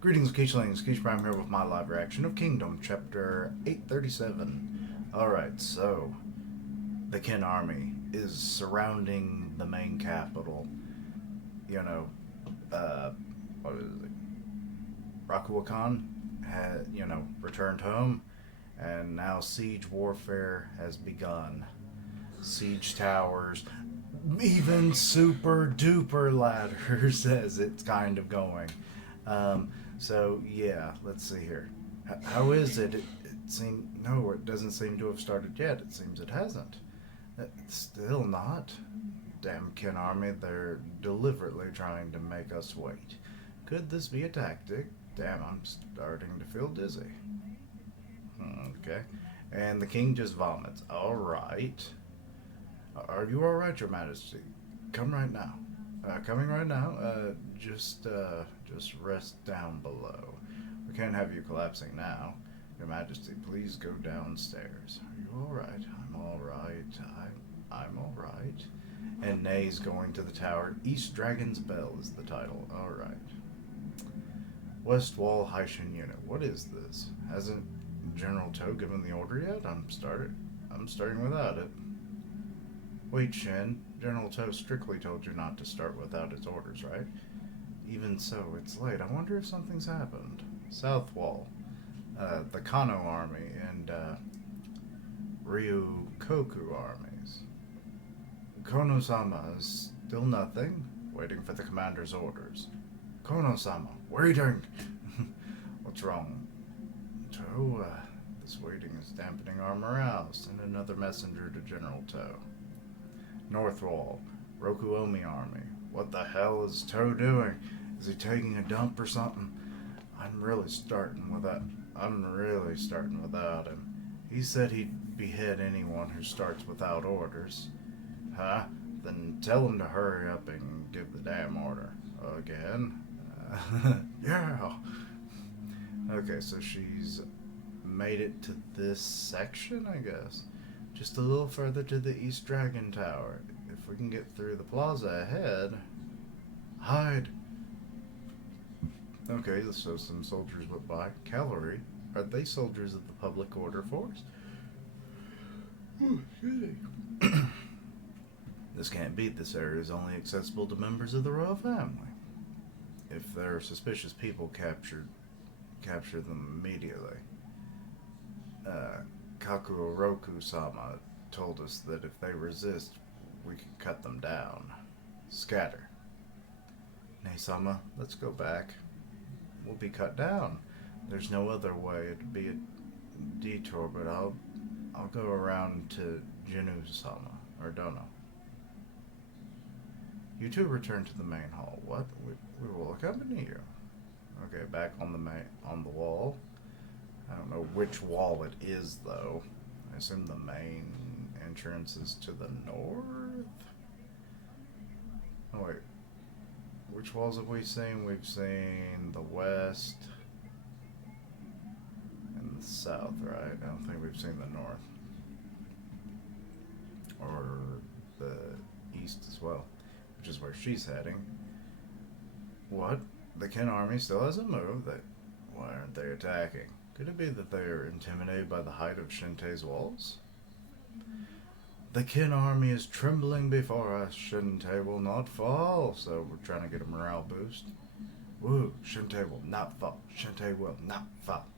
Greetings, Keechlings. Keech Prime here with my live reaction of Kingdom, Chapter 837. Alright, so the Kin army is surrounding the main capital. You know, uh, what is it? Rakuakan had, returned home, and now siege warfare has begun. Siege towers, even super duper ladders as it's kind of going. So yeah, let's see here. How is it? It seems no, it doesn't seem to have started yet. It seems it hasn't. It's still not. Damn Kin army, they're deliberately trying to make us wait. Could this be a tactic? Damn, I'm starting to feel dizzy. Okay. And the king just vomits. Alright. Are you alright, Your Majesty? Come right now. Coming right now. Just rest down below. We can't have you collapsing now. Your Majesty, please go downstairs. Are you all right? I'm all right. I'm all right. And Nay's going to the tower. East Dragon's Bell is the title. All right. West Wall Haitian unit. What is this? Hasn't General Toe given the order yet? I'm starting without it. Wait, Shin. General Toe strictly told you not to start without its orders, right? Even so, it's late. I wonder if something's happened. South Wall. The Kano army and Ryukoku armies. Konosama is still nothing, waiting for the commander's orders. Konosama, waiting! What's wrong? Toe, this waiting is dampening our morale. Send another messenger to General Toe. North Wall, Rokuomi army. What the hell is Toe doing? Is he taking a dump or something? I'm really starting without him. He said he'd behead anyone who starts without orders. Huh? Then tell him to hurry up and give the damn order. Again? Yeah! Okay, so she's made it to this section, I guess. Just a little further to the East Dragon Tower. If we can get through the plaza ahead... Hide! Okay, so some soldiers went by. Cavalry? Are they soldiers of the public order force? This can't be. This area is only accessible to members of the royal family. If there are suspicious people, capture them immediately. Kakuoroku-sama told us that if they resist, we can cut them down. Scatter. Nay-sama, let's go back. We'll be cut down. There's no other way. It'd be a detour, but I'll go around to Jinu-sama, or Dono. You two return to the main hall. What? We will accompany you. Okay, back on the wall. I don't know which wall it is, though. I assume the main entrance is to the north? Oh, wait. Which walls have we seen? We've seen the west and the south, right? I don't think we've seen the north. Or the east as well, which is where she's heading. What? The Kin army still hasn't moved? Why aren't they attacking? Could it be that they are intimidated by the height of Shinte's walls? The Kin army is trembling before us. Shinte will not fall, so we're trying to get a morale boost. Woo, Shinte will not fall. Shinte will not fall.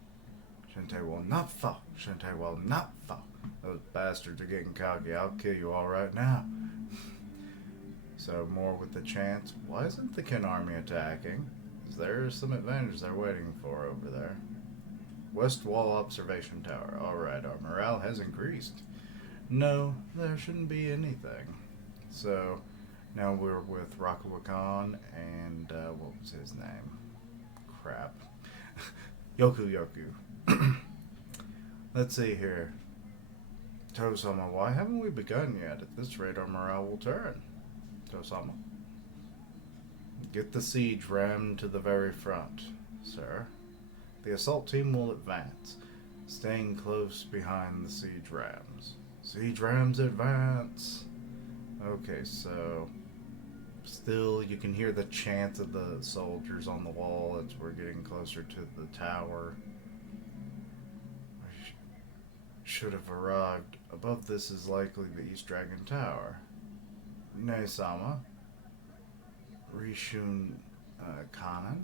Shinte will not fall. Shinte will not fall. Those bastards are getting cocky. I'll kill you all right now. So more with the chance. Why isn't the Kin army attacking? Is there some advantage they're waiting for over there? West Wall Observation Tower. Alright, our morale has increased. No, there shouldn't be anything. So, now we're with Rakuakan and, what was his name? Crap. Yoku. Let's see here. Tosama, why haven't we begun yet? At this rate, our morale will turn. Tosama. Get the siege rammed to the very front, sir. The assault team will advance, staying close behind the siege rams. Siege rams advance! Okay, so Still, you can hear the chant of the soldiers on the wall as we're getting closer to the tower. I should have arrived. Above this is likely the East Dragon Tower. Ne-sama. Rishun Kanan.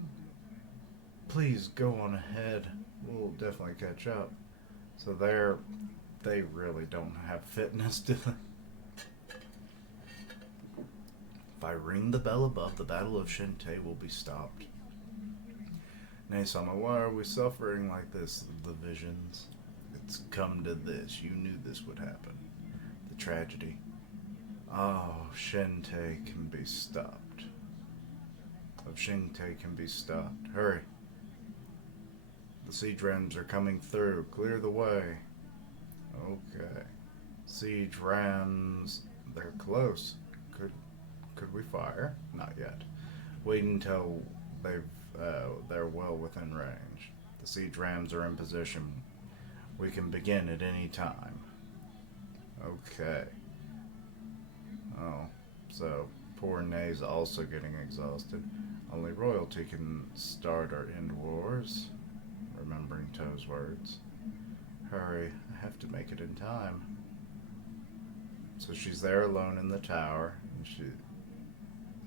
Please go on ahead. We'll definitely catch up. So they really don't have fitness, do they? If I ring the bell above, the Battle of Shinte will be stopped. Ne-sama, why are we suffering like this? The visions. It's come to this. You knew this would happen. The tragedy. Oh, Shinte can be stopped. Of Shinte can be stopped. Hurry. The siege rams are coming through. Clear the way. Okay. Siege rams. They're close. Could we fire? Not yet. Wait until they're well within range. The siege rams are in position. We can begin at any time. Okay. Oh, so poor Nay's also getting exhausted. Only royalty can start or end wars. Remembering Toe's words. Hurry, I have to make it in time. So she's there alone in the tower, and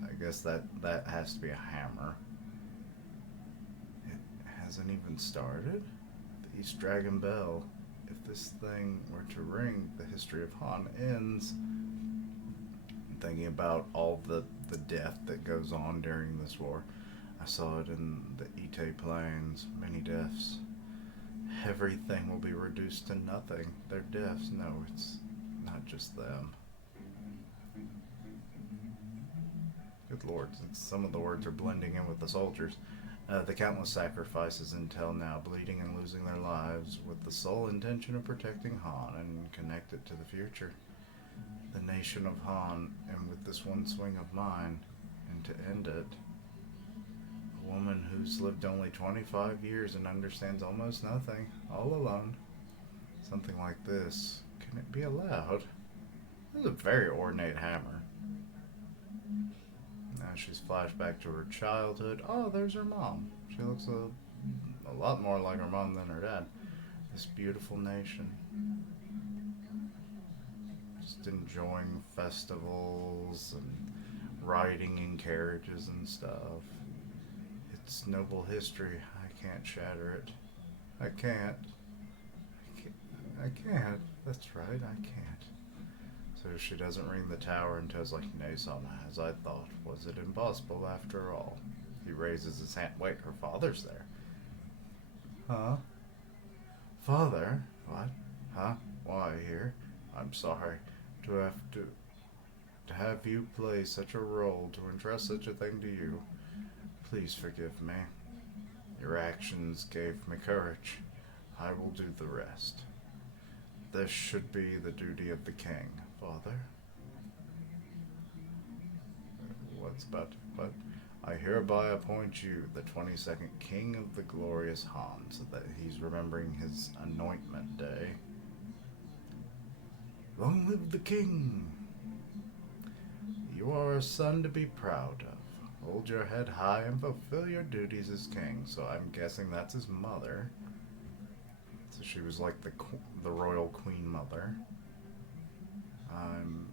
I guess that has to be a hammer. It hasn't even started? The East Dragon Bell. If this thing were to ring, the history of Han ends. I'm thinking about all the death that goes on during this war. I saw it in the Ite Plains. Many deaths. Everything will be reduced to nothing. Their deaths. No, it's not just them. Good lord, some of the words are blending in with the soldiers. The countless sacrifices until now, bleeding and losing their lives with the sole intention of protecting Han and connect it to the future. The nation of Han, and with this one swing of mine, and to end it. A woman who's lived only 25 years and understands almost nothing, all alone. Something like this, can it be allowed? This is a very ornate hammer. Now she's flashed back to her childhood. Oh, there's her mom. She looks a lot more like her mom than her dad. This beautiful nation. Just enjoying festivals and riding in carriages and stuff. It's noble history. I can't shatter it. I can't. I can't. That's right, I can't. So she doesn't ring the tower and Toe's like, Ne-sama, as I thought. Was it impossible after all? He raises his hand. Wait, her father's there. Huh? Father? What? Huh? Why here? I'm sorry to have you play such a role, to entrust such a thing to you. Please forgive me. Your actions gave me courage. I will do the rest. This should be the duty of the king, Father. But I hereby appoint you the 22nd King of the glorious Han, so that he's remembering his anointment day. Long live the king! You are a son to be proud of. Hold your head high and fulfill your duties as king. So I'm guessing that's his mother. So she was like the royal queen mother. I'm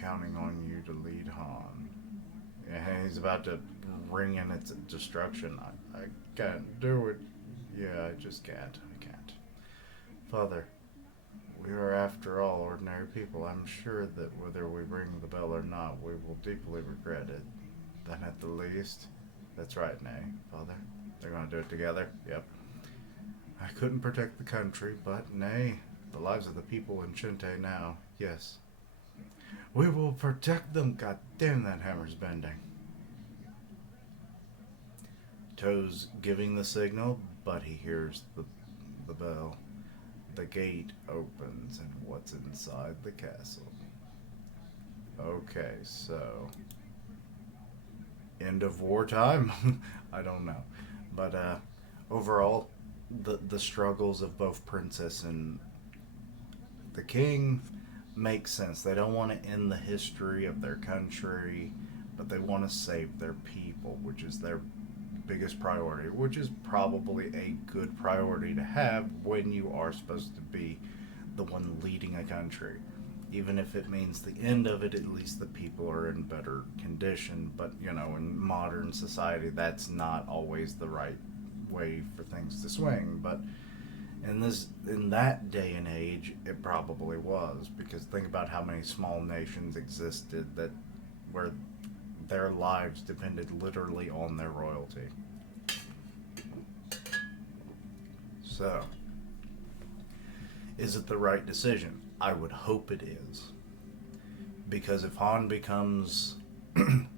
counting on you to lead Han. Yeah, he's about to ring in its destruction. I can't do it. Yeah, I just can't. I can't. Father, we are after all ordinary people. I'm sure that whether we ring the bell or not, we will deeply regret it. Then at the least, that's right, Nay, Father. They're going to do it together. Yep. I couldn't protect the country, but nay, the lives of the people in Shinte now, yes. We will protect them. God damn, that hammer's bending. Toe's giving the signal, but he hears the bell. The gate opens, and what's inside the castle? Okay, so end of wartime? I don't know, but overall, the struggles of both Princess and the King, makes sense. They don't want to end the history of their country, but they want to save their people, which is their biggest priority, which is probably a good priority to have when you are supposed to be the one leading a country. Even if it means the end of it, at least the people are in better condition. But, in modern society, that's not always the right way for things to swing. But in that day and age, it probably was, because think about how many small nations existed that where their lives depended literally on their royalty. So, is it the right decision? I would hope it is. Because if Han becomes,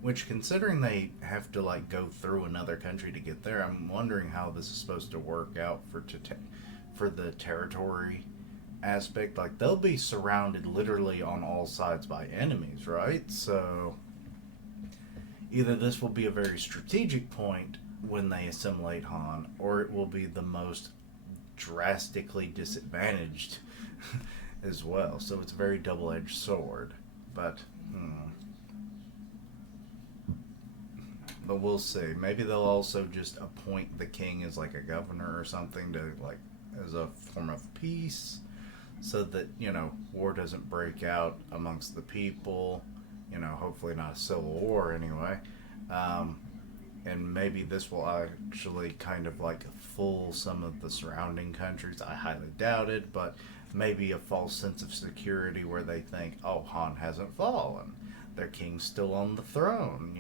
which considering they have to go through another country to get there, I'm wondering how this is supposed to work out for the territory aspect. Like, they'll be surrounded literally on all sides by enemies, right? So either this will be a very strategic point when they assimilate Han, or it will be the most drastically disadvantaged as well. So it's a very double-edged sword. But but we'll see. Maybe they'll also just appoint the king as a governor or something to as a form of peace, so that war doesn't break out amongst the people. Hopefully not a civil war anyway. And maybe this will actually kind of fool some of the surrounding countries. I highly doubt it, but maybe a false sense of security where they think, oh, Han hasn't fallen. Their king's still on the throne,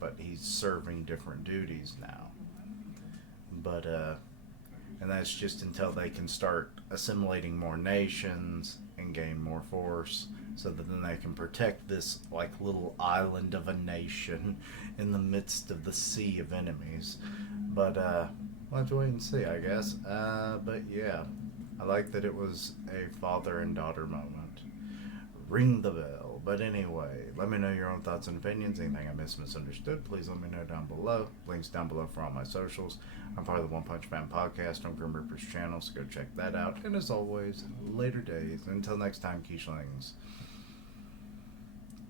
but he's serving different duties now. But, and that's just until they can start assimilating more nations and gain more force, so that then they can protect this little island of a nation in the midst of the sea of enemies. But we'll have to wait and see, I guess. But yeah, I like that it was a father and daughter moment. Ring the bell. But anyway, let me know your own thoughts and opinions. Anything I misunderstood, please let me know down below. Links down below for all my socials. I'm part of the One Punch Man podcast on Grim Reaper's channel, so go check that out. And as always, later days. Until next time, Quiche-lings.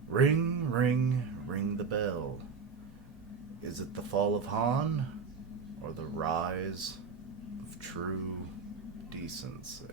Ring, ring, ring the bell. Is it the fall of Han, or the rise of true decency?